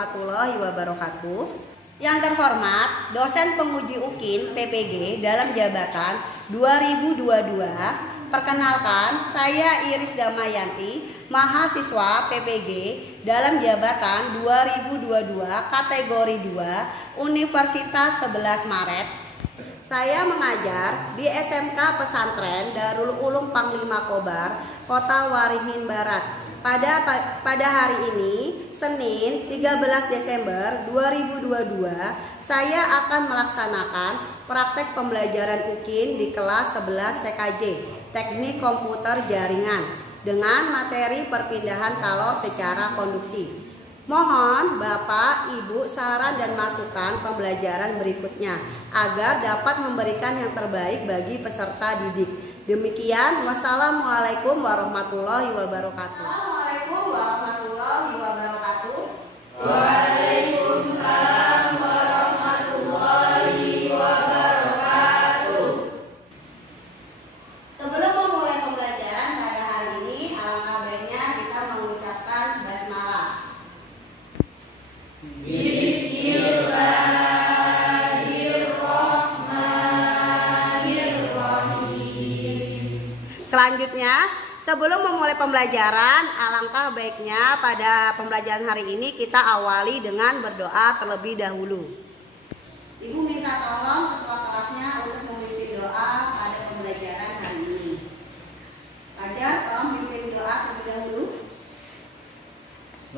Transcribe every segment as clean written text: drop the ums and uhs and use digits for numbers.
warahmatullahi wabarakatuh. Yang terhormat dosen penguji UKIN PPG dalam jabatan 2022. Perkenalkan, saya Iris Damayanti, mahasiswa PPG dalam jabatan 2022 kategori 2 Universitas 11 Maret. Saya mengajar di SMK Pesantren Darul Ulum Panglima Kobar, Kota Waringin Barat. Pada hari ini, Senin 13 Desember 2022, saya akan melaksanakan praktek pembelajaran UKIN di kelas 11 TKJ, Teknik Komputer Jaringan, dengan materi perpindahan kalor secara konduksi. Mohon Bapak, Ibu saran dan masukan pembelajaran berikutnya agar dapat memberikan yang terbaik bagi peserta didik. Demikian, wassalamualaikum warahmatullahi wabarakatuh. Assalamualaikum warahmatullahi wabarakatuh. Waalaikumsalam warahmatullahi wabarakatuh. Sebelum memulai pembelajaran pada hari ini, alangkah baiknya kita mengucapkan basmalah. Bismillahirrahmanirrahim. Selanjutnya, sebelum memulai pembelajaran, alangkah baiknya pada pembelajaran hari ini kita awali dengan berdoa terlebih dahulu. Ibu minta tolong ketua kelasnya untuk memimpin doa pada pembelajaran hari ini. Fajar, tolong memimpin doa terlebih dahulu.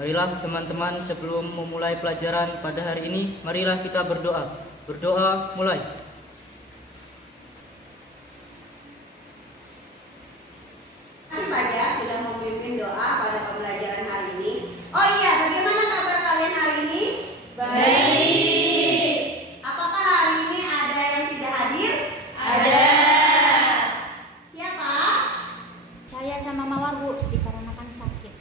Marilah teman-teman, sebelum memulai pelajaran pada hari ini, marilah kita berdoa. Berdoa mulai. Fajar sudah memimpin doa pada pembelajaran hari ini. Oh iya, bagaimana kabar kalian hari ini? Baik. Apakah hari ini ada yang tidak hadir? Ada. Siapa? Saya sama Mawar, Bu, dikarenakan sakit.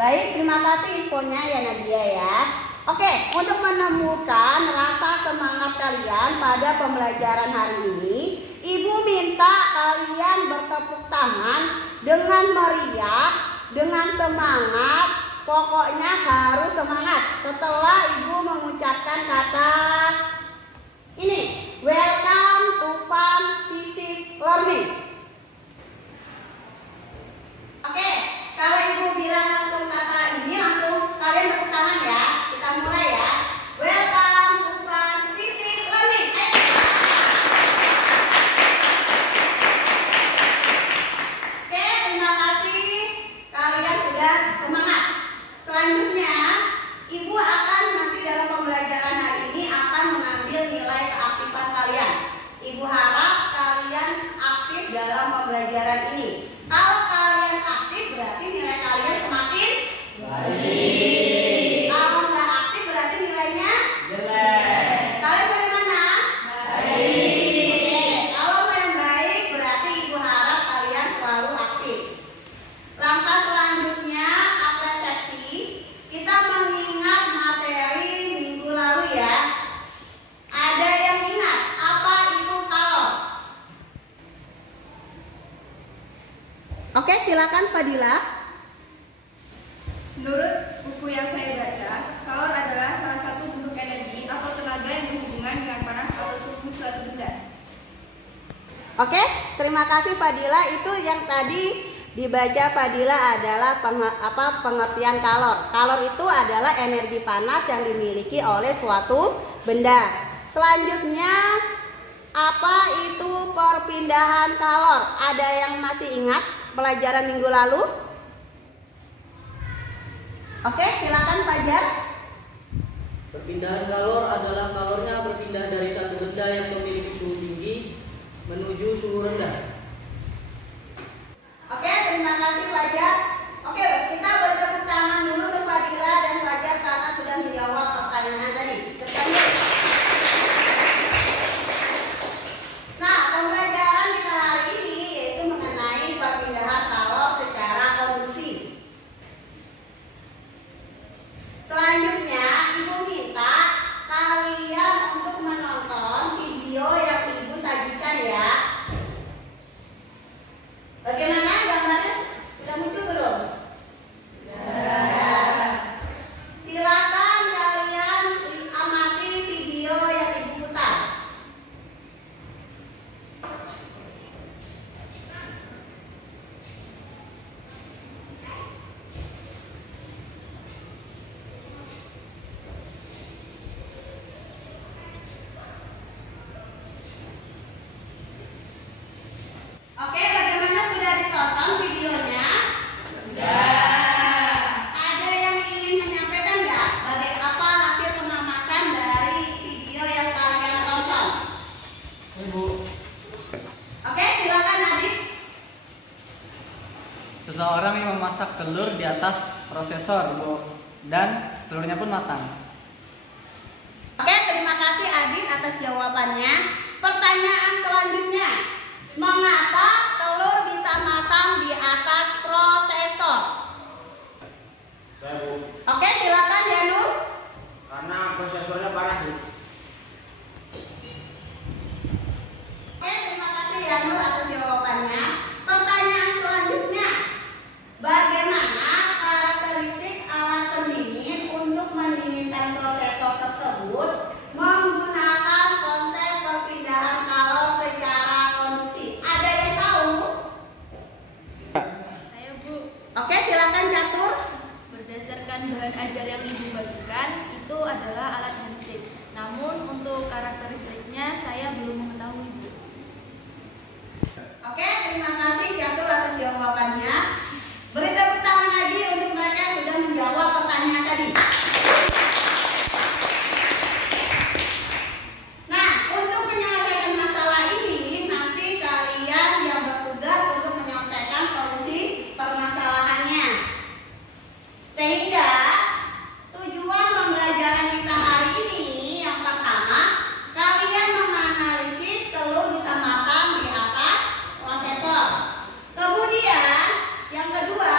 Baik, terima kasih infonya ya Nadia ya. Oke, untuk menemukan rasa semangat kalian pada pembelajaran hari ini, Ibu minta kalian bertepuk tangan dengan meriah, dengan semangat. Pokoknya harus semangat setelah Ibu mengucapkan kata ini, welcome to Fun Physics Learning. Oke, kalau Ibu bilang langsung kata ini, langsung kalian tepuk tangan ya. Kita mulai ya. Welcome to Fun Physics Learning. Ayo. Oke, terima kasih. Kalian sudah semangat. Selanjutnya, Ibu akan nanti dalam pembelajaran hari ini akan mengambil nilai keaktifan kalian. Ibu harap kalian aktif dalam pembelajaran ini. Kalau kalian aktif berarti nilai kalian semakin Baik. Kalau nggak aktif berarti nilainya Jelek. kalian bagaimana? Baik. Oke, kalau yang baik berarti Ibu harap kalian selalu aktif. Langkah selanjutnya apresiasi. Kita mengingat materi minggu lalu ya. Ada yang ingat apa itu kalor? Oke, silakan Fadilah. Menurut buku yang saya baca, kalor adalah salah satu bentuk energi atau tenaga yang berhubungan dengan panas atau suhu suatu benda. Oke, terima kasih Fadila. Itu yang tadi dibaca Fadila adalah pengertian kalor. Kalor itu adalah energi panas yang dimiliki oleh suatu benda. Selanjutnya, apa itu perpindahan kalor? Ada yang masih ingat pelajaran minggu lalu? Oke, silakan Fajar. Perpindahan kalor adalah kalornya berpindah dari satu benda yang memiliki suhu tinggi menuju suhu rendah. Oke, terima kasih Fajar. Oke, kita bertepuk tangan dulu untuk Fadila dan Fajar karena sudah menjawab pertanyaan tadi. Nah, pembelajaran kita hari ini yaitu mengenai perpindahan kalor secara konduksi. Selanjutnya, Ibu minta kalian untuk menonton video yang Ibu sajikan ya. Seseorang yang memasak telur di atas prosesor, Bu, dan telurnya pun matang. Oke, terima kasih Adin atas jawabannya. Pertanyaan selanjutnya, mengapa telur bisa matang di atas prosesor? Oke, silakan ya Nur. Karena prosesornya panas, Bu. Oke, terima kasih ya Nur atas jawabannya. Pertanyaan selanjutnya, bagaimana karakteristik alat pendingin untuk mendinginkan prosesor tersebut menggunakan konsep perpindahan kalor secara konduksi? Ada yang tahu? Saya, Bu. Oke, silakan Catur. Berdasarkan bahan ajar yang Ibu bagikan, itu adalah alat handset. Namun untuk karakteristiknya saya belum mengetahui, Bu. Oke, terima kasih Catur atas jawabannya. Beri tepuk tangan lagi untuk mereka yang sudah menjawab pertanyaan tadi. Nah, untuk menyelesaikan masalah ini, nanti kalian yang bertugas untuk menyelesaikan solusi permasalahannya. Sehingga tujuan pembelajaran kita hari ini yang pertama, kalian menganalisis telur bisa matang di atas prosesor. Kemudian yang kedua,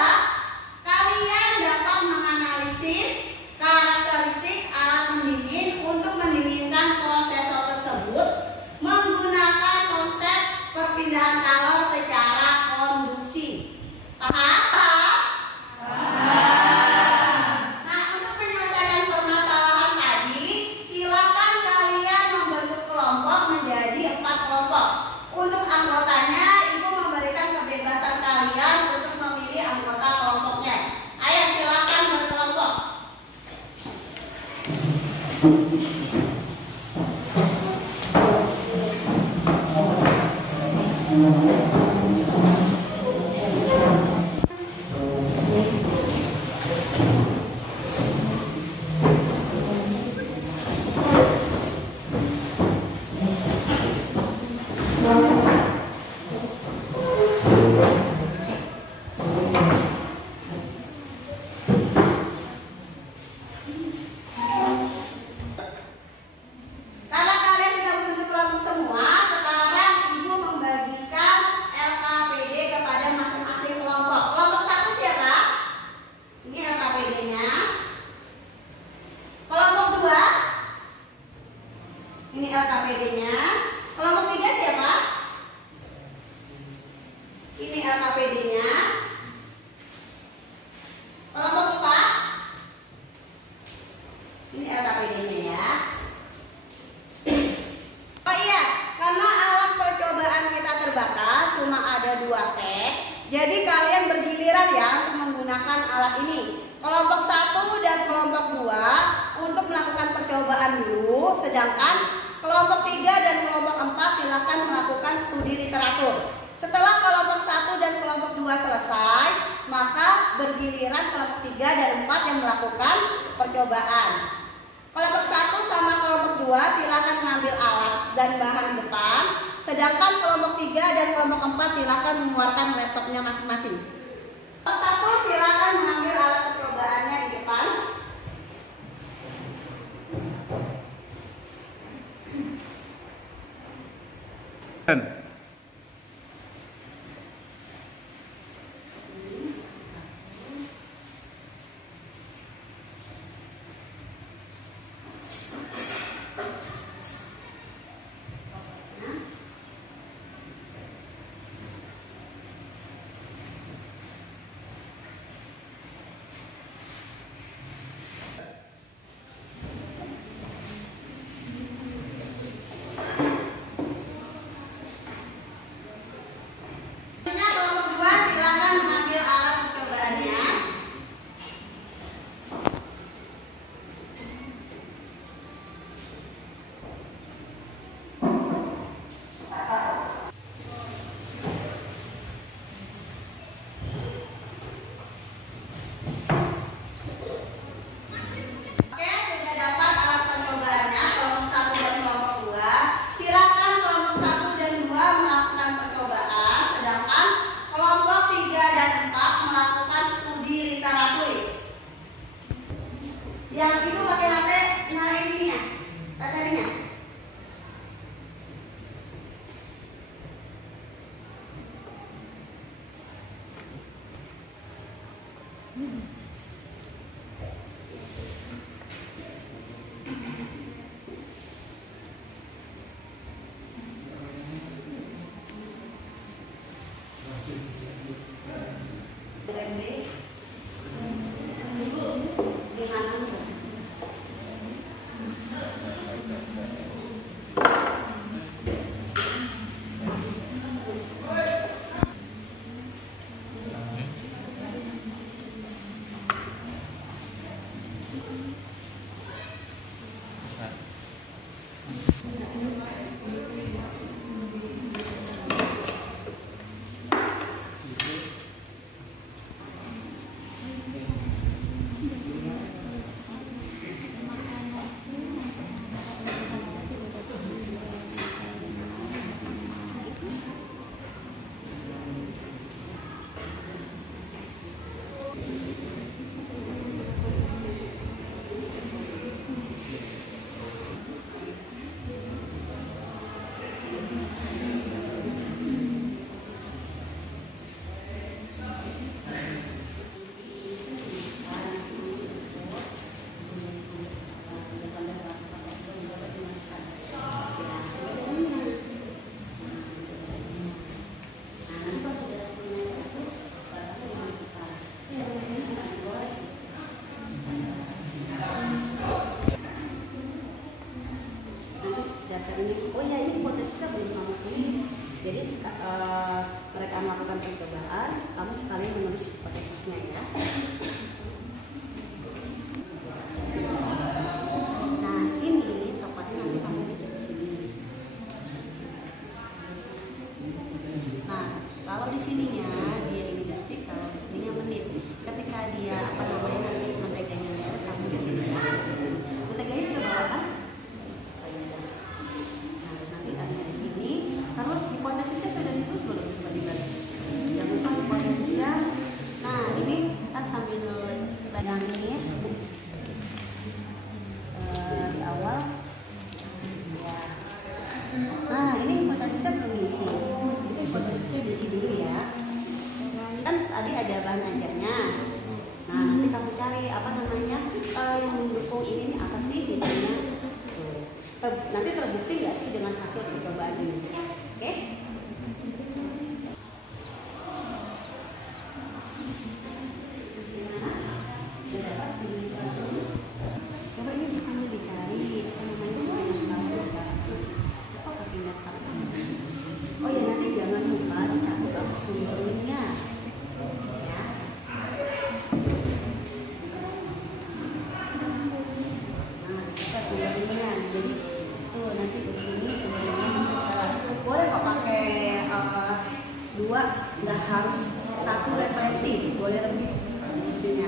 kalian dapat menganalisis karakteristik alat pendingin untuk mendinginkan prosesor tersebut menggunakan konsep perpindahan kalor secara konduksi. Paham? Nah, untuk menyelesaikan permasalahan tadi, silakan kalian membentuk kelompok menjadi 4 kelompok. Untuk anggotanya, Ibu memberikan kebebasan kalian untuk memilih anggota kelompoknya. Ayo silakan berkelompok. Karena kalian sudah membentuk kelompok semua, sekarang Ibu membagikan LKPD kepada masing-masing kelompok. Kelompok 1 siapa? Ini LKPD-nya. Kelompok 2. Ini LKPD-nya. Kelompok 3 siapa? Ini LKPD-nya. Kelompok 4. Ini LKPD-nya ya. Oh iya, karena alat percobaan kita terbatas, cuma ada 2 set. Jadi kalian bergiliran ya untuk menggunakan alat ini. Kelompok 1 dan kelompok 2 untuk melakukan percobaan dulu, sedangkan kelompok 3 dan kelompok 4 silakan melakukan studi literatur. Setelah kelompok 1 dan kelompok 2 selesai, maka bergiliran kelompok 3 dan 4 yang melakukan percobaan. Kelompok 1 sama kelompok 2 silakan mengambil alat dan bahan di depan, sedangkan kelompok 3 dan kelompok 4 silakan mengeluarkan laptopnya masing-masing. Kelompok 1 silakan mengambil alat percobaannya di depan. Oh ya, ini hipotesisnya belum kamu tulis. Jadi mereka melakukan percobaan, kamu sekalian menulis hipotesisnya ya. Nah ini stopwatchnya nanti kamu bikin di sini. Nah kalau di sininya dia ini detik, kalau di sininya menit. Ketika dia nanti menteganya merah, kamu di sini ya. Menteganya sudah bawa kan? Terus hipotesisnya sudah ditulis belum? Jangan lupa hipotesisnya. Nah ini kan sambil bayangin di awal ya. Nah ini hipotesisnya belum diisi. Itu hipotesisnya diisi dulu ya. Kan tadi ada bahan ajarnya. Nah nanti kamu cari apa namanya yang mendukung ini apa sih gitu. Nanti terbukti nggak sih dengan hasil percobaan ini? Oke? Coba ini bisa dicari apa namanya oh ya nanti jangan lupa dicatat sumbernya ya. Nah kita sumbernya jadi tuh nanti di sini sumbernya boleh kok pakai dua, nggak harus satu referensi, boleh lebih intinya.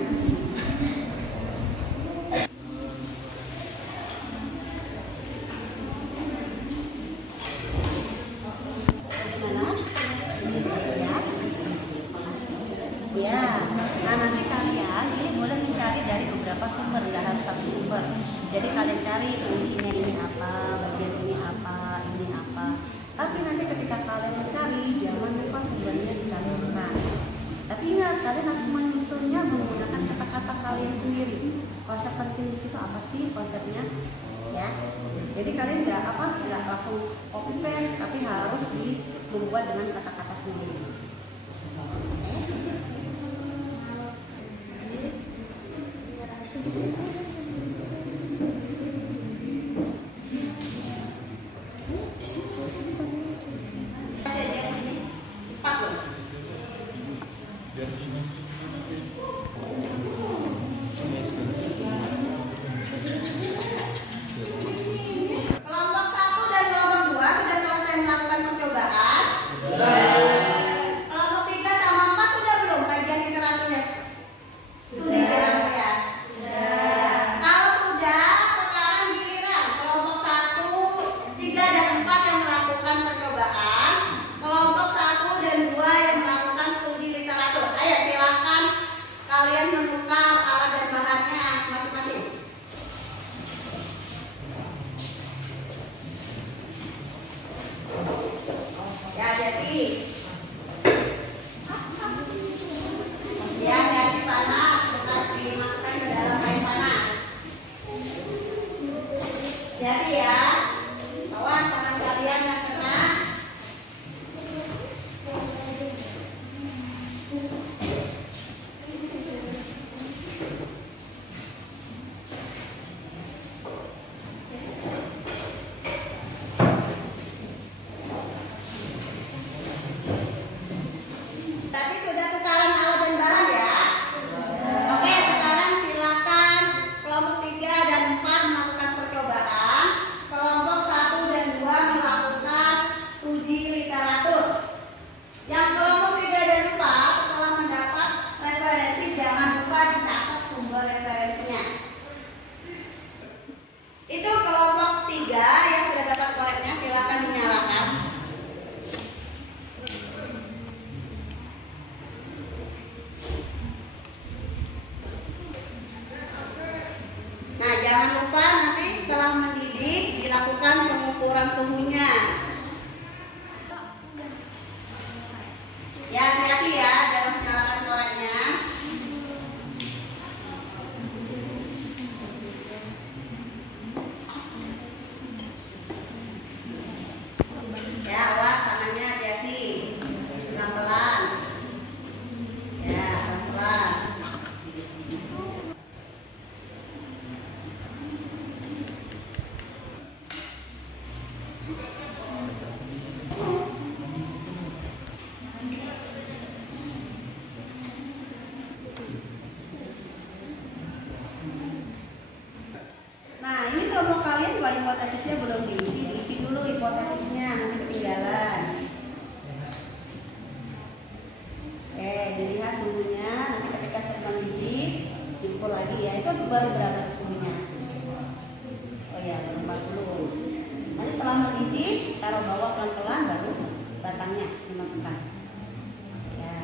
Gimana? Ya, nah nanti kalian ini boleh mencari dari beberapa sumber, nggak harus satu sumber. Jadi kalian cari fungsinya ini apa, bagian ini apa, ini apa. Tapi nanti ketika kalian mencari, jangan lupa sumbernya dicantumkan. Tapi ingat, kalian harus menyusunnya menggunakan kata-kata kalian sendiri. Konsep penting di situ apa sih konsepnya? Ya. Jadi kalian nggak langsung copy paste, tapi harus dibuat dengan kata-kata sendiri. Ya, hati-hati panas. pengukuran suhunya. Ya, hati-hati ya dalam menyalakan koreknya. Ya, awas tangannya hati-hati. Pelan-pelan. Ya, pelan-pelan. Nah, ini kelompok kalian juga hipotesisnya belum diisi dulu hipotesisnya, nanti ketinggalan. Oke, dilihat suhunya, nanti ketika sudah mendidih, diukur lagi ya. Itu baru berapa suhunya? Oh ya, baru 40. Nanti setelah mendidih, taruh bawah pelan-pelan, baru batangnya dimasukkan. Ya.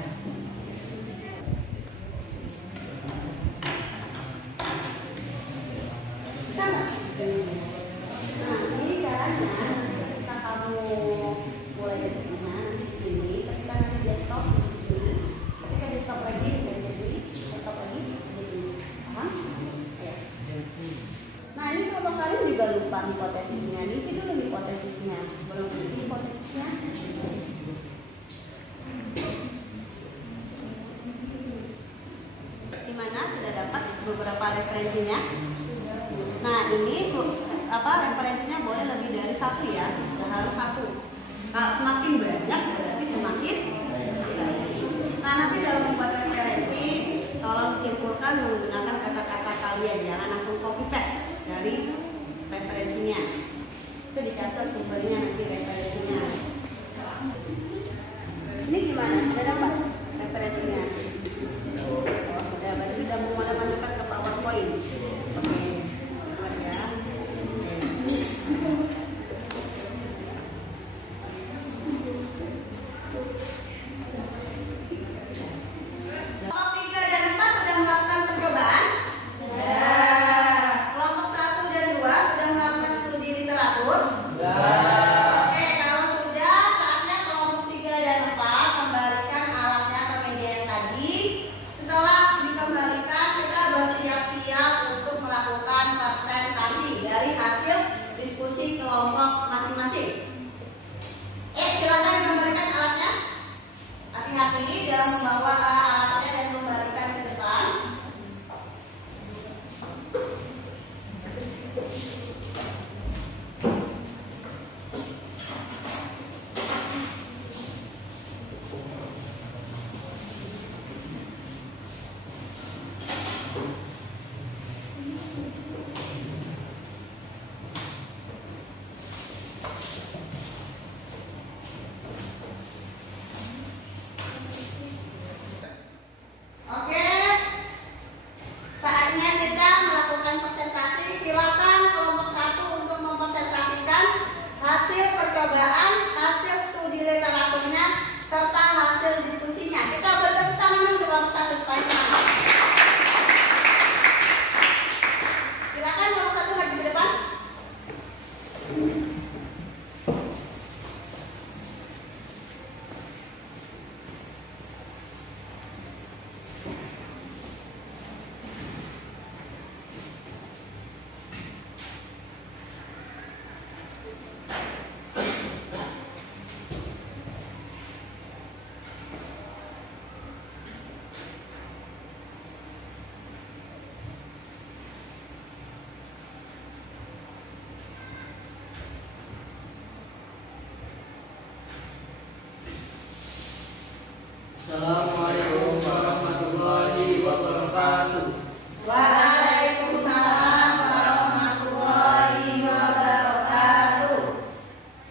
Bisa nggak? Nah, ini caranya nanti ketika kamu mulai dari rumah, nanti di sini, ketika nanti dia stop di sini, ketika dia stop lagi, udah jadi, dia stop lagi, di sini. Paham? Ya. Nah, ini kalau kalian juga lupa hipotesisnya, diisi dulu hipotesisnya. Belum diisi hipotesisnya. Gimana? Sudah dapat beberapa referensinya? Nah, ini referensinya boleh lebih dari satu ya, nggak harus satu. Kalau semakin banyak berarti semakin baik. Nah, nanti dalam membuat referensi, tolong simpulkan menggunakan kata-kata kalian, jangan langsung copy paste dari referensinya. Itu dicatat sumbernya nanti referensinya. Ini gimana? Sudah dapat referensinya? Oh, sudah. Berarti sudah mulai masukkan ke PowerPoint. Oke. Buat ya. Kelompok 3 dan 4 sudah melakukan percobaan? Sudah. Kelompok 1 dan 2 sudah melakukan studi literatur? Sudah. Oke, kalau sudah, saatnya kelompok 3 dan 4 kembalikan alatnya ke meja yang tadi. Setelah dikembalikan, kita bersiap-siap untuk melakukan presentasi dari hasil diskusi kelompok masing-masing. Silakan kembalikan alatnya. Hati-hati dalam membawa alatnya dan kembalikan ke depan. Oke, saatnya kita melakukan presentasi. Silakan kelompok 1 untuk mempresentasikan hasil percobaan, hasil studi literaturnya, serta hasil diskusinya. Kita bertepuk tangan untuk kelompok 1 supaya semangat. Silakan kelompok 1 maju ke depan. Assalamualaikum warahmatullahi wabarakatuh. Waalaikumsalam warahmatullahi wabarakatuh.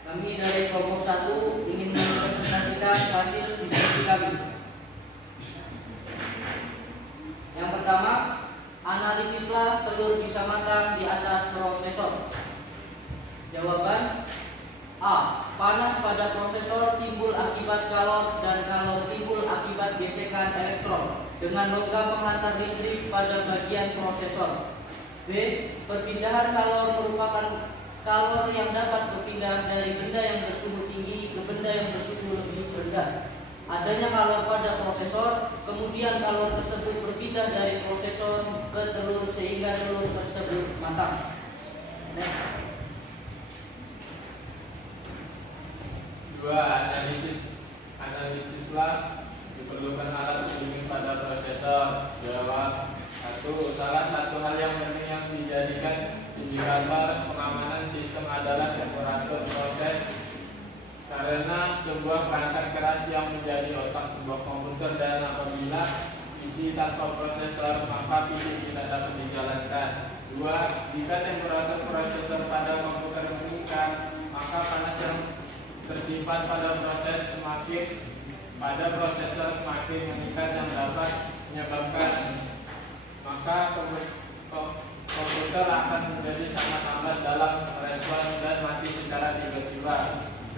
Kami dari kelompok 1 ingin mempresentasikan hasil diskusi kami. Yang pertama, analisislah telur bisa matang di atas prosesor. Jawaban A. Panas pada prosesor timbul akibat kalor dan kalor timbul akibat gesekan elektron dengan logam penghantar listrik pada bagian prosesor. B. Perpindahan kalor merupakan kalor yang dapat berpindah dari benda yang bersuhu tinggi ke benda yang bersuhu lebih rendah. Adanya kalor pada prosesor, kemudian kalor tersebut berpindah dari prosesor ke telur sehingga telur tersebut matang. Dua, analisislah diperlukan alat pendingin pada prosesor. Jawab. 1. Salah satu hal yang penting yang dijadikan indikator pengamanan sistem adalah temperatur proses, karena sebuah perangkat keras yang menjadi otak sebuah komputer, dan apabila PC tanpa prosesor maka PC tidak dapat dijalankan. 2. Jika temperatur prosesor pada komputer meningkat, maka panas yang tersimpan pada prosesor semakin meningkat yang dapat menyebabkan maka komputer akan menjadi sangat lambat dalam merespons dan mati secara tiba-tiba.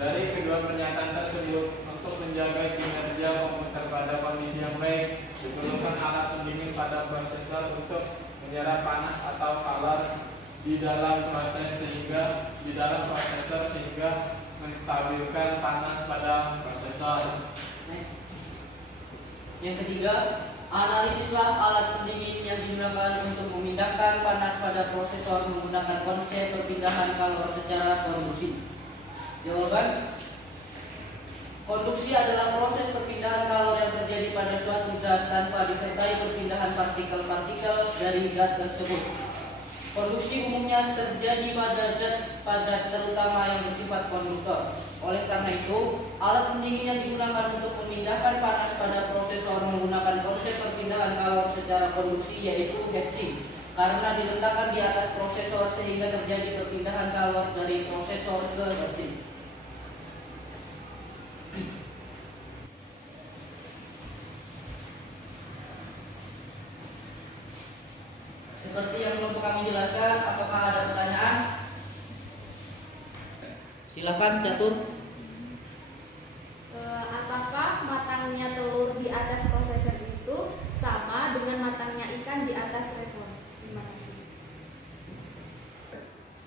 Dari kedua pernyataan tersebut, untuk menjaga kinerja komputer pada kondisi yang baik, diperlukan alat pendingin pada prosesor untuk menyerap panas atau kalor di dalam prosesor sehingga menstabilkan panas pada prosesor. Yang ketiga, analisislah alat pendingin yang digunakan untuk memindahkan panas pada prosesor menggunakan konsep perpindahan kalor secara konduksi. Jawaban: konduksi adalah proses perpindahan kalor yang terjadi pada suatu zat tanpa disertai perpindahan partikel-partikel dari zat tersebut. Konduksi umumnya terjadi pada zat padat terutama yang bersifat konduktor. Oleh karena itu, alat pendingin yang digunakan untuk memindahkan panas pada prosesor menggunakan konsep perpindahan kalor secara konduksi yaitu heatsink, karena diletakkan di atas prosesor sehingga terjadi perpindahan kalor dari prosesor ke heatsink. Seperti yang belum kami jelaskan, apakah ada pertanyaan? Silakan Catur. Apakah matangnya telur di atas prosesor itu sama dengan matangnya ikan di atas teflon? Terima kasih.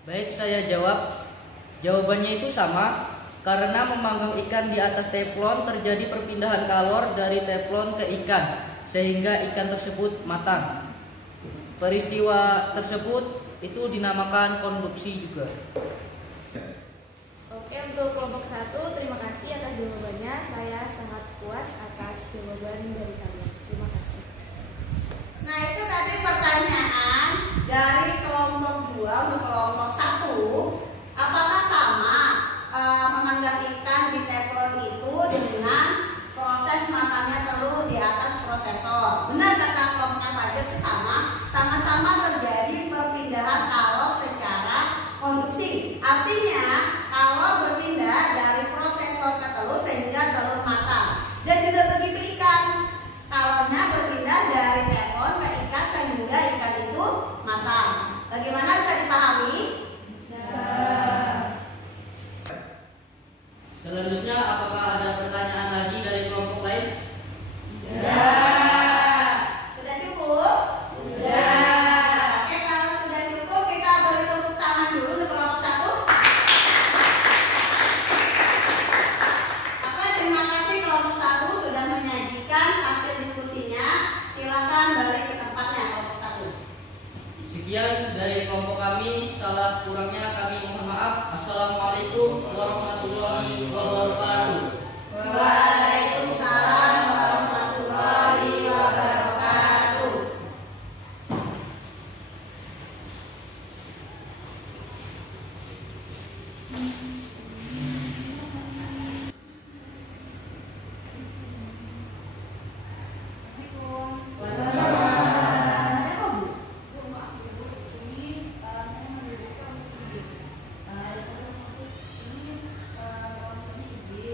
Baik, saya jawab. Jawabannya itu sama, karena memanggang ikan di atas teflon terjadi perpindahan kalor dari teflon ke ikan, sehingga ikan tersebut matang. Peristiwa tersebut itu dinamakan konduksi juga. Oke, untuk kelompok 1, terima kasih atas jawabannya. Saya sangat puas atas jawaban dari kalian. Terima kasih. Nah, itu tadi pertanyaan dari kelompok 2 untuk kelompok 1. Apakah sama memanggang ikan di teflon itu dengan proses matangnya telur di atas prosesor? Benar kata kelompoknya Fajar, itu sama-sama terjadi perpindahan kalor secara konduksi. Artinya kalor berpindah dari prosesor ke telur sehingga telur matang. Dan juga begitu ikan, kalornya berpindah dari teflon ke ikan sehingga ikan itu matang. Bagaimana, bisa dipahami? Selanjutnya, apakah ada pertanyaan lagi dari kelompok lain? Ya. Sudah cukup? Sudah. Oke, kalau sudah cukup kita beri tepuk tangan dulu untuk kelompok 1. Oke, terima kasih kelompok 1 sudah menyajikan hasil diskusinya. Silakan balik ke tempatnya kelompok 1. Sekian dari kelompok kami. Salah kurangnya kami mohon maaf. Assalamualaikum warahmatullahi wabarakatuh. Waalaikumsalam warahmatullahi wabarakatuh. Ini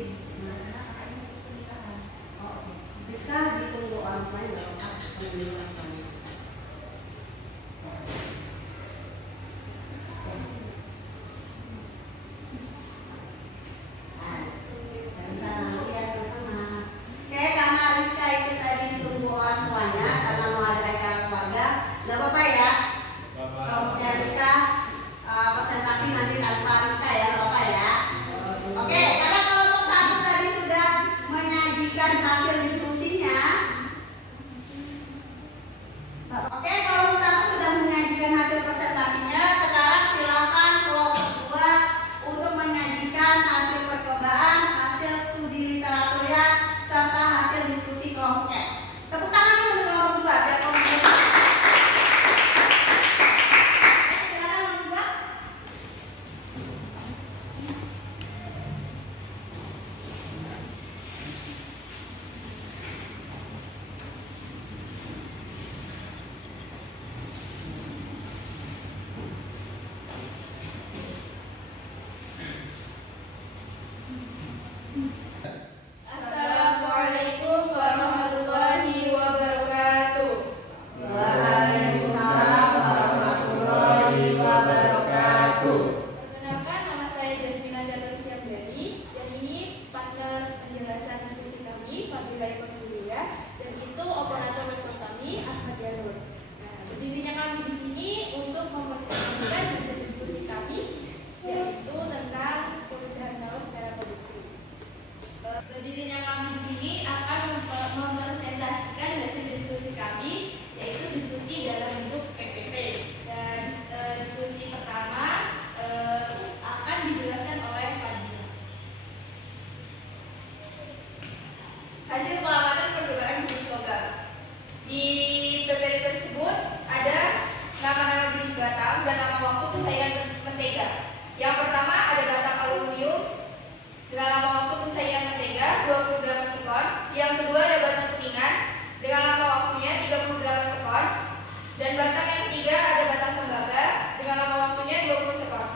Dan batang yang ketiga ada batang tembaga dengan lama waktunya 20 sekon.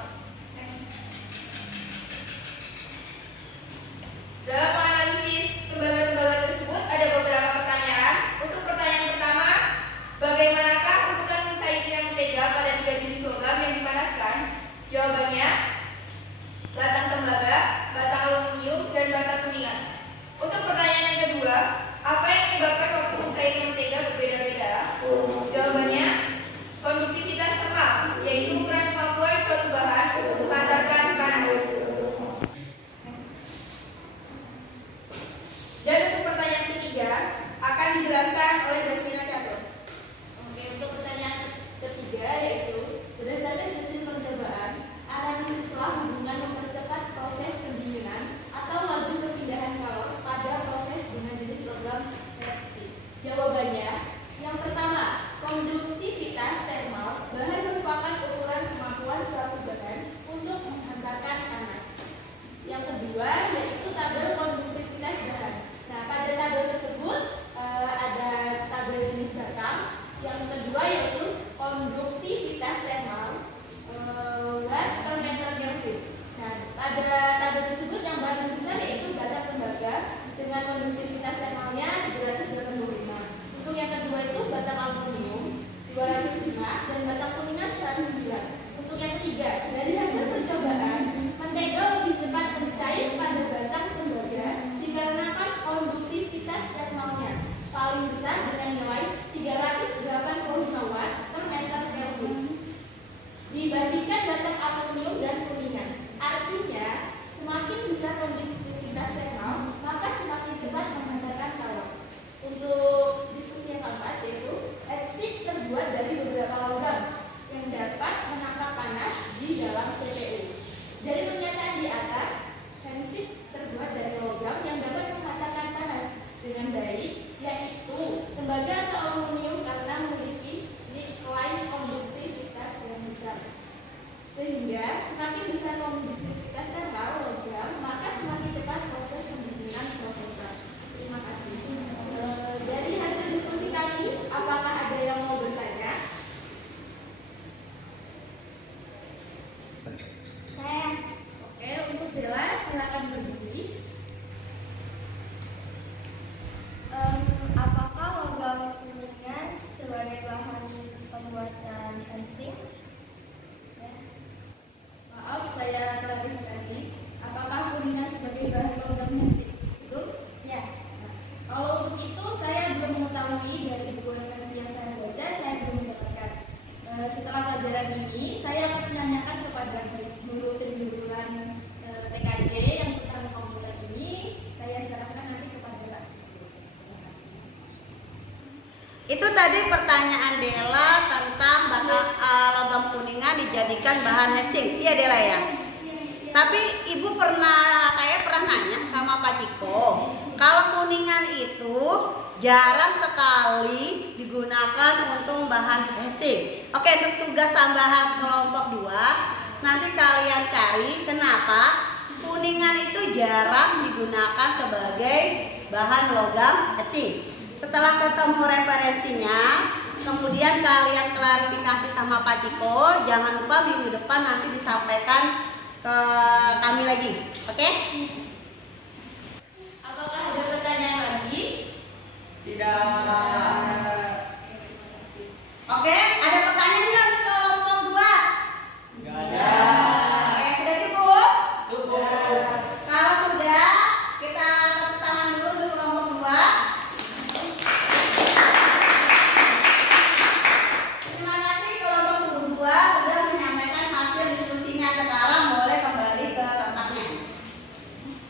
Dalam menganalisis tembaga-tembaga tersebut ada beberapa pertanyaan. Untuk pertanyaan pertama, bagaimanakah urutan mencairnya mentega pada 3 jenis logam yang dipanaskan? Jawabannya, batang tembaga, batang aluminium, dan batang kuningan. Untuk pertanyaan yang kedua, apa yang menyebabkan waktu mencairnya mentega berbeda-beda? Jawabannya, konduktivitas termal, yaitu ukuran kemampuan suatu bahan untuk menghantarkan panas. Dan untuk pertanyaan ketiga akan dijelaskan oleh Jasmina Catur. Oke, untuk pertanyaan ketiga yaitu berdasarkan hasil percobaan, analisislah hubungan mempercepat proses pendinginan atau laju perpindahan kalor pada proses dengan jenis logam reaksi. Jawabannya, yang pertama, konduktivitas termal. Bahan merupakan ukuran kemampuan suatu bahan untuk menghantarkan panas. Yang kedua yaitu tabel konduktivitas bahan. Nah, pada tabel tersebut ada tabel jenis batang. Yang kedua yaitu konduktivitas termal watt per meter Kelvin. Nah, pada tabel tersebut yang paling besar yaitu batang tembaga dengan konduktivitas termalnya 785. Untuk yang kedua itu batang aluminium 205 dan batang kuningan 109. Untuk yang ketiga, dari hasil percobaan, mentega lebih cepat mencair pada batang tembaga dikarenakan konduktivitas termalnya paling besar dengan nilai 385 watt per meter Kelvin dibandingkan batang aluminium dan kuningan. Artinya, semakin besar konduktivitas termal, maka semakin cepat menghantarkan kalor. Untuk diskusi yang keempat yaitu exit terbuat dari beberapa logam yang dapat menangkap panas di dalam CPU. Dari pernyataan di atas, exit terbuat dari logam yang dapat menghantarkan panas dengan baik, yaitu tembaga atau aluminium karena memiliki nilai konduktivitas yang besar. Sehingga semakin besar konduktivitas termal logam, maka semakin cepat proses pendinginan prosesor. Terima kasih. Dari hasil diskusi kami, apakah ada yang mau bertanya? Saya. Oke, untuk Bella silakan berdiri. Apakah logam kuningan sebagai bahan pembuatan enzim? Ya. Maaf, saya klarifikasi. Apakah kuningan sebagai bahan logam enzim? Betul? Ya. Nah, kalau untuk itu saya belum mengetahui dari buku referensi yang saya baca, saya belum mendapatkan. Setelah pelajaran ini, saya akan menanyakan kepada guru penjurusan TKJ yang tentang komputer ini. Saya serahkan nanti kepada Pak. Terima kasih. Itu tadi pertanyaan Dela tentang batang logam kuningan dijadikan bahan hetsing. Iya Dela ya? Tapi Ibu pernah nanya sama Pak Ciko, kalau kuningan itu jarang sekali digunakan untuk bahan hetsing. Oke, untuk tugas tambahan kelompok 2, nanti kalian cari kenapa kuningan itu jarang digunakan sebagai bahan logam hetsing. Setelah ketemu referensinya, kemudian kalian klarifikasi sama Pak Ciko. Jangan lupa minggu depan nanti disampaikan ke kami lagi. Oke? Apakah ada pertanyaan lagi? Tidak. Oke, ada pertanyaan nggak untuk kelompok 2? Enggak ada. Oke, sudah cukup? Cukup. Kalau sudah, kita tepuk tangan dulu untuk kelompok 2. Terima kasih kelompok 2 sudah menyampaikan hasil diskusinya. Sekarang boleh kembali ke tempatnya.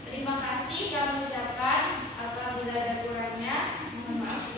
Terima kasih kami ucapkan. Apabila ada kurangnya, mohon maaf.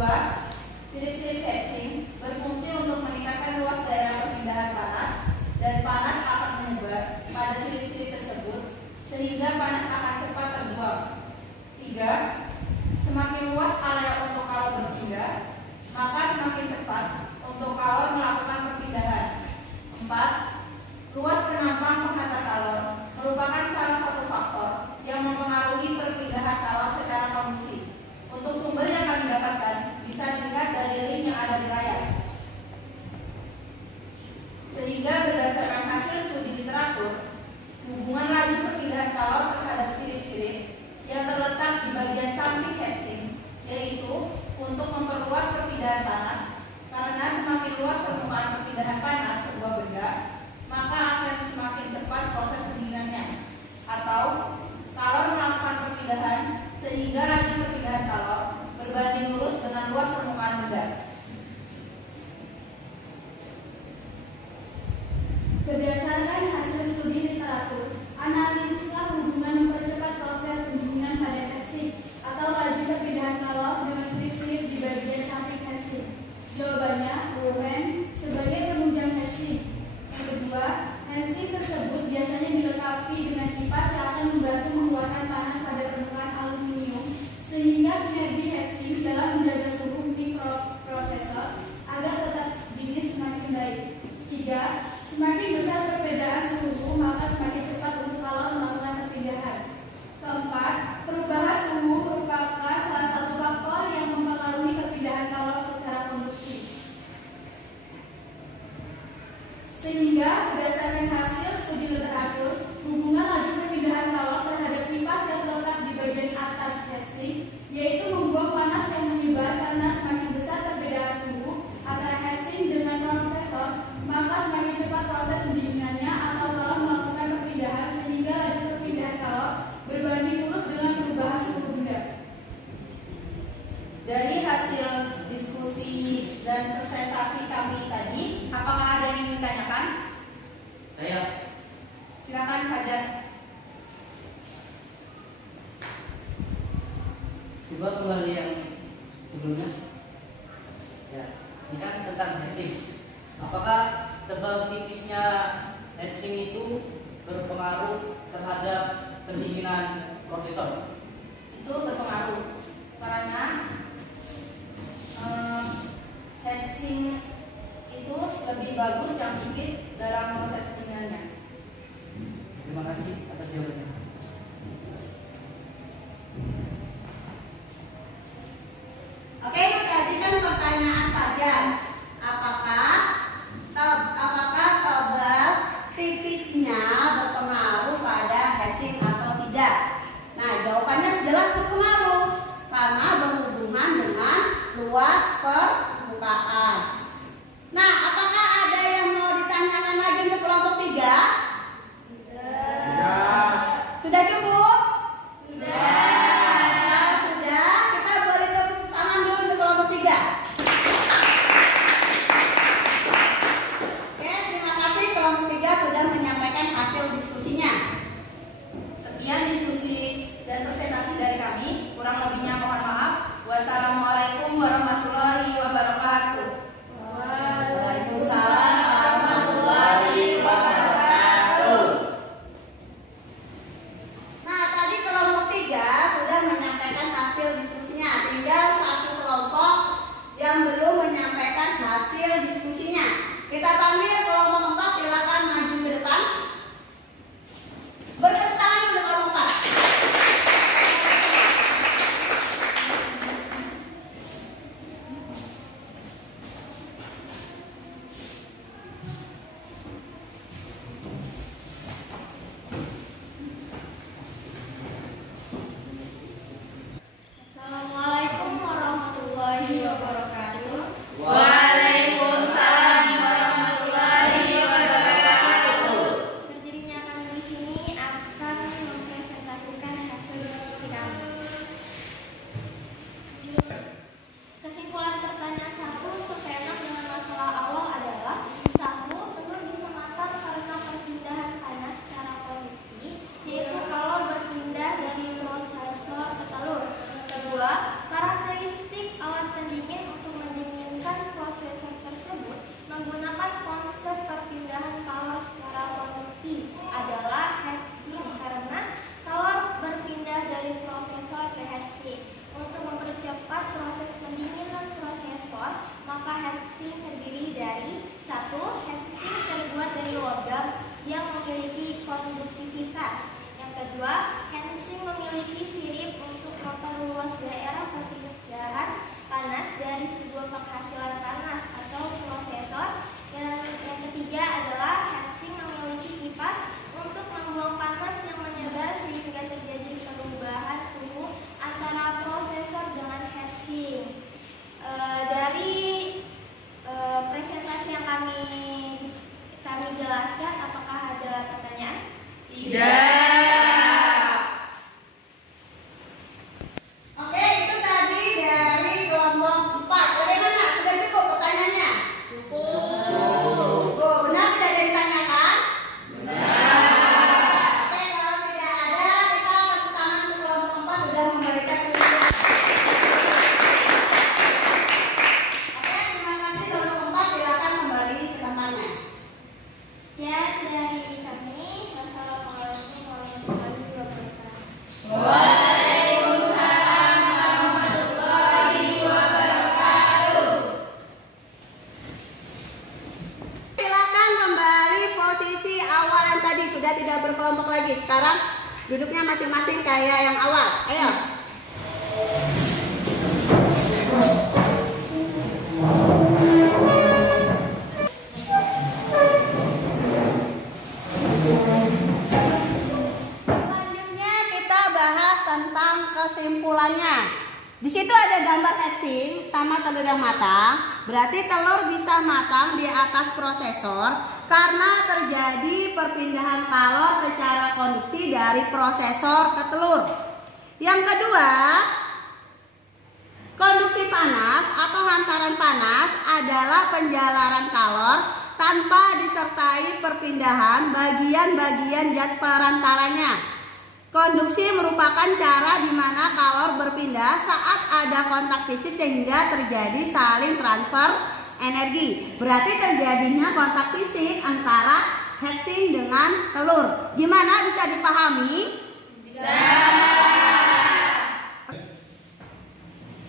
Kedua, sirip-sirip heatsink berfungsi untuk meningkatkan luas daerah perpindahan panas dan panas akan menyebar pada sirip-sirip tersebut sehingga panas akan cepat terbuang. 3. Semakin luas area untuk kalor berpindah, maka semakin cepat untuk kalor melakukan perpindahan. 4. Luas penampang penghantar kalor merupakan salah satu faktor yang mempengaruhi perpindahan kalor secara konduksi. Untuk sumber yang kami dapatkan bisa dilihat dari link yang ada di layar. Sehingga berdasarkan hasil studi literatur, hubungan laju perpindahan kalor terhadap sirip-sirip yang terletak di bagian samping heatsink, yaitu untuk memperluas perpindahan panas, karena semakin luas permukaan perpindahan panas sebuah benda, maka akan semakin cepat proses pendinginannya. Atau kalor melakukan perpindahan sehingga laju perpindahan kalor berbanding lurus dengan luas permukaan benda. Berdasarkan hasil studi literatur, analisislah hubungan mempercepat proses pendinginan pada heatsink atau laju perpindahan kalor dengan sirip-sirip di bagian samping heatsink. Jawabannya, Owen sebagai penunjang heatsink. Yang kedua, heatsink tersebut biasanya dilengkapi dengan kipas yang akan membantu mengeluarkan panas pada permukaan aluminium sehingga kinerja heatsink dalam menjaga suhu mikroprosesor agar tetap dingin semakin baik. 3. Semakin besar perbedaan suhu, maka semakin cepat untuk kalor melakukan perpindahan. 4. Perubahan suhu merupakan salah satu faktor yang mempengaruhi perpindahan kalor secara konduksi. Sehingga berdasarkan hasil studi literatur, hubungan laju perpindahan kalor terhadap kipas yang terletak di bagian atas heatsink, yaitu membuang panas yang menyebar karena semakin besar perbedaan suhu antara heatsink dengan prosesor, maka semakin cepat proses pendinginannya atau kalor melakukan perpindahan sehingga laju perpindahan kalor berbanding lurus dengan perubahan suhu benda. Dari hasil diskusi dan presentasi kami tadi, apakah ada yang ingin ditanyakan? Saya. Silakan Fajar. Coba kembali yang sebelumnya. Ya, ini kan tentang heatsink. Apakah tebal tipisnya heatsink itu berpengaruh terhadap pendinginan prosesor? Itu berpengaruh karena heatsink itu lebih bagus yang tipis dalam proses pendinginannya. Terima kasih atas jawabannya. Oke, itu tadi kan pertanyaan Fajar. Apakah tebal tipisnya berpengaruh pada heatsink atau tidak? Nah, jawabannya jelas berpengaruh karena berhubungan dengan luas permukaan. Nah, apakah ada yang mau ditanyakan lagi untuk kelompok 3? Sudah cukup? Kalau sudah, kita boleh tepuk tangan dulu untuk kelompok 3. Oke, terima kasih kelompok 3 sudah menyampaikan hasil diskusinya. Sekian diskusi dan presentasi dari kami. Kurang lebihnya mohon maaf. Wassalamualaikum warahmatullahi wabarakatuh. Waalaikumsalam warahmatullahi wabarakatuh. Nah, tadi kelompok 3 sudah menyampaikan hasil diskusinya. Tinggal satu kelompok yang belum menyampaikan hasil diskusinya. Kita panggil kelompok 4, silakan maju ke depan. Bertepuk tangan untuk kelompok 4. Assalamualaikum warahmatullahi wabarakatuh. Waalaikumsalam warahmatullahi wabarakatuh. Berdirinya kami di sini akan mempresentasikan hasil diskusi kami. Kesimpulan pertanyaan 1 sepenang dengan masalah awal adalah 1. Telur bisa matang karena perpindahan panas secara konduksi, yaitu kalor berpindah dari prosesor ke telur. 2. Karakteristik alat pendingin masing-masing kayak yang awal. Ayo. Selanjutnya kita bahas tentang kesimpulannya. Di situ ada gambar hatching sama telur yang matang. Berarti telur bisa matang di atas prosesor karena terjadi perpindahan kalor secara konduksi dari prosesor ke telur. Yang kedua, konduksi panas atau hantaran panas adalah penjalaran kalor tanpa disertai perpindahan bagian-bagian zat perantaranya. Konduksi merupakan cara di mana kalor berpindah saat ada kontak fisik sehingga terjadi saling transfer energi. Berarti terjadinya kontak fisik antara hatching dengan telur. Gimana, bisa dipahami? Bisa.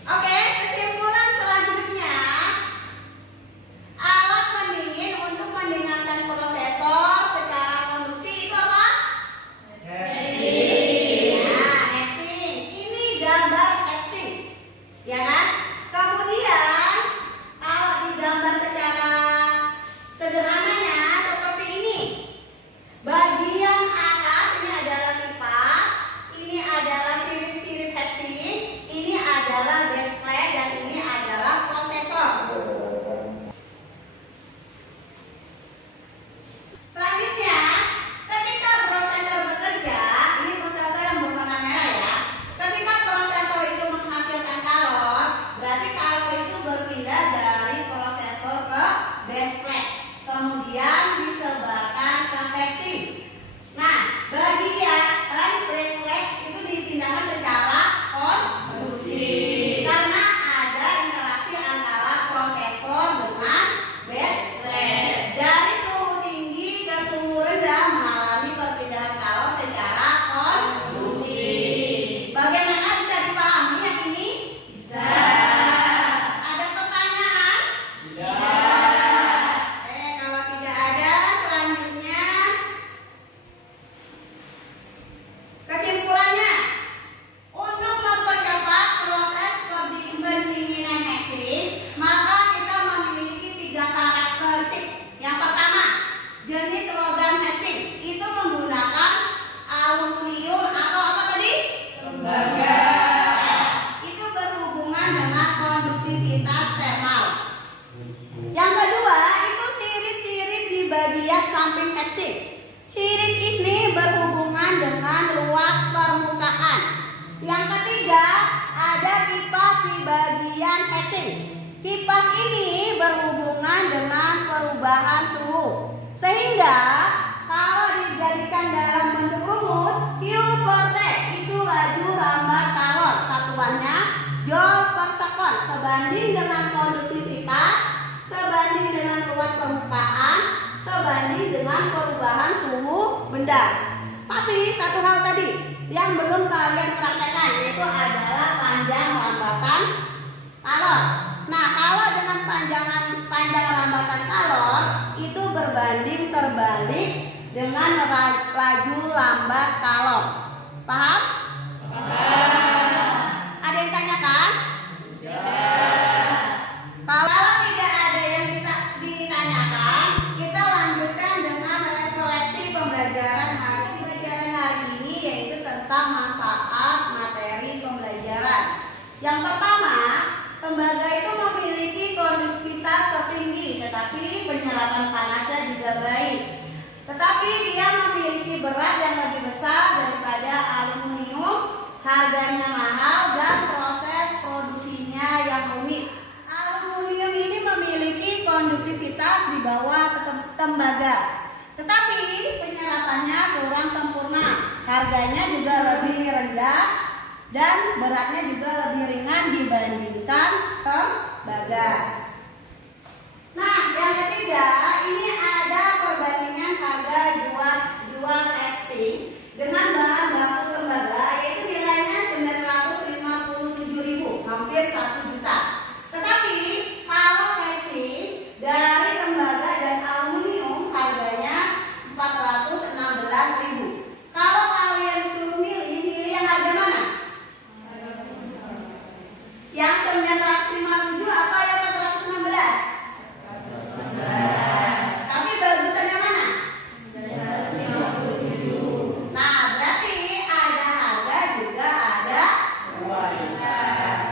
Oke, kesimpulan selanjutnya, alat pendingin untuk mendinginkan prosesor secara konduksi itu apa? Ya kan? Kemudian kalau digambar secara sederhananya seperti ini. Bagian atas ini adalah kipas, ini adalah sirip-sirip hatching, ini adalah base plate dan ini adalah prosesor. Selanjutnya, ketika prosesor bekerja, ini prosesor yang berwarna merah ya. Ketika prosesor itu menghasilkan kalor, berarti kalor itu berpindah dari prosesor ke base plate, kemudian disebarkan ke hatching. Nah, bagian base plate itu dipindahkan secara konduksi karena ada interaksi antara prosesor dengan base plate. Dari suhu tinggi ke suhu rendah mengalami perpindahan kalor secara konduksi. Bagaimana, bisa dipahami yang ini? Bisa. Ada pertanyaan? Tidak. Kalau tidak ada, selanjutnya kesimpulannya, untuk mempercepat proses pendinginan hatching, maka kita memiliki 3 karakteristik. Yang pertama, jenis logam hatching itu menggunakan aluminium atau apa tadi? Tembaga. Itu berhubungan dengan konduktivitas thermal. Yang kedua, itu sirip-sirip di bagian samping hatching. Sirip ini berhubungan dengan luas permukaan. Yang ketiga, ada kipas di bagian hatching. Kipas ini berhubungan dengan perubahan suhu. Sehingga kalau dijadikan dalam bentuk rumus, Q per T itu laju lambat kalor. Satuannya joule per sekon, sebanding dengan konduktivitas, sebanding dengan luas permukaan, sebanding dengan perubahan suhu benda. Tapi satu hal tadi yang belum kalian praktekkan, yaitu adalah panjang lambatan kalor. Nah, kalau dengan panjang lambatan kalor itu berbanding terbalik dengan laju lambat kalor. Paham? Paham. Ada yang tanyakan? Kalau tidak ada yang ditanyakan, kita lanjutkan dengan refleksi pembelajaran hari ini, yaitu tentang manfaat materi pembelajaran. Yang pertama, tembaga itu memiliki konduktivitas tertinggi, tetapi penyerapan panasnya juga baik. Tetapi dia memiliki berat yang lebih besar daripada aluminium, harganya mahal dan proses produksinya yang rumit. Aluminium ini memiliki konduktivitas di bawah tembaga, tetapi penyerapannya kurang sempurna. Harganya juga lebih rendah dan beratnya juga lebih ringan dibandingkan tembaga. Nah, yang ketiga, ini ada perbandingan harga jual hatching dengan bahan baku tembaga, yaitu nilainya 957.000, hampir 1 juta. Tetapi kalau hatching dari tembaga dan aluminium harganya 416.000. Kalau kalian disuruh milih Yang 957 apa yang 416? Tapi bagusan yang mana? Nah, berarti ada harga juga ada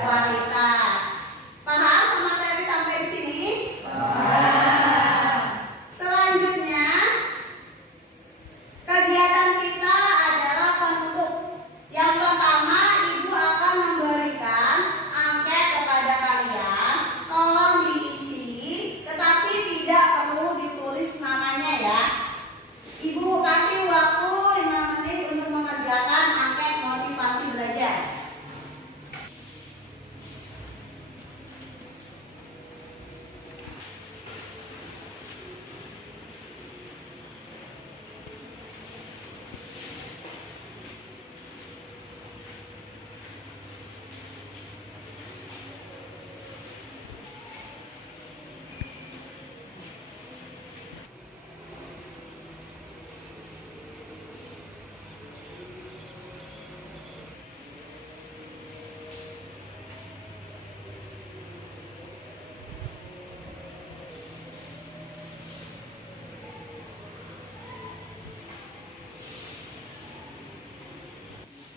kualitas. Paham materi sampai di sini? Selanjutnya kegiatan kita adalah penutup. Yang pertama, Ibu akan memberikan angket kepada kalian. Tolong diisi, tetapi tidak perlu ditulis namanya ya. Ibu kasih waktu 5 menit untuk mengerjakan angket motivasi belajar.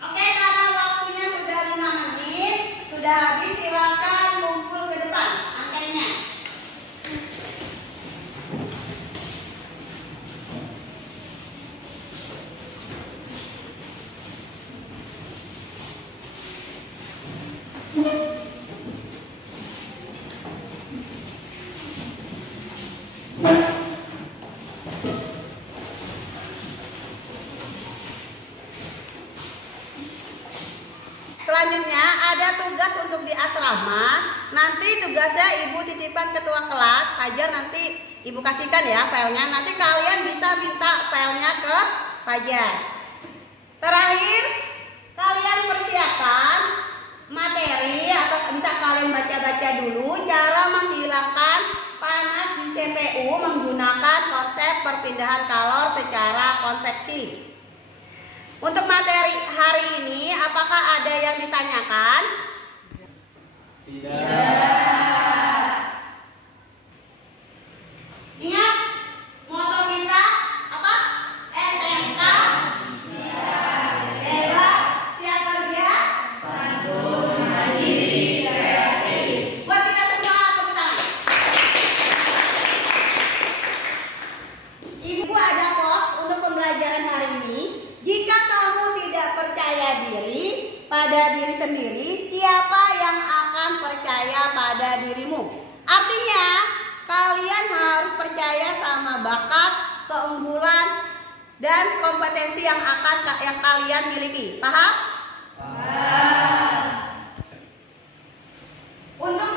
Oke, karena waktunya sudah 5 menit, sudah habis, silakan kumpul ke depan angketnya. Selanjutnya ada tugas untuk di asrama. Nanti tugasnya Ibu titipkan ketua kelas, Fajar, nanti Ibu kasihkan ya filenya. Nanti kalian bisa minta filenya ke Fajar. Terakhir, kalian persiapkan materi atau bisa kalian baca-baca dulu cara menghilangkan panas di CPU menggunakan konsep perpindahan kalor secara konveksi. Untuk materi hari ini, apakah ada yang ditanyakan? Tidak. Ingat, moto kita apa? SMK hebat, siap kerja, santun, mandiri, kreatif. Buat kita semua tepuk tangan. Ibu ada quotes untuk pembelajaran hari ini. Jika kamu tidak percaya diri pada diri sendiri, siapa yang akan percaya pada dirimu? Artinya, kalian harus percaya sama bakat, keunggulan, dan kompetensi yang kalian miliki. Paham? Paham. Untuk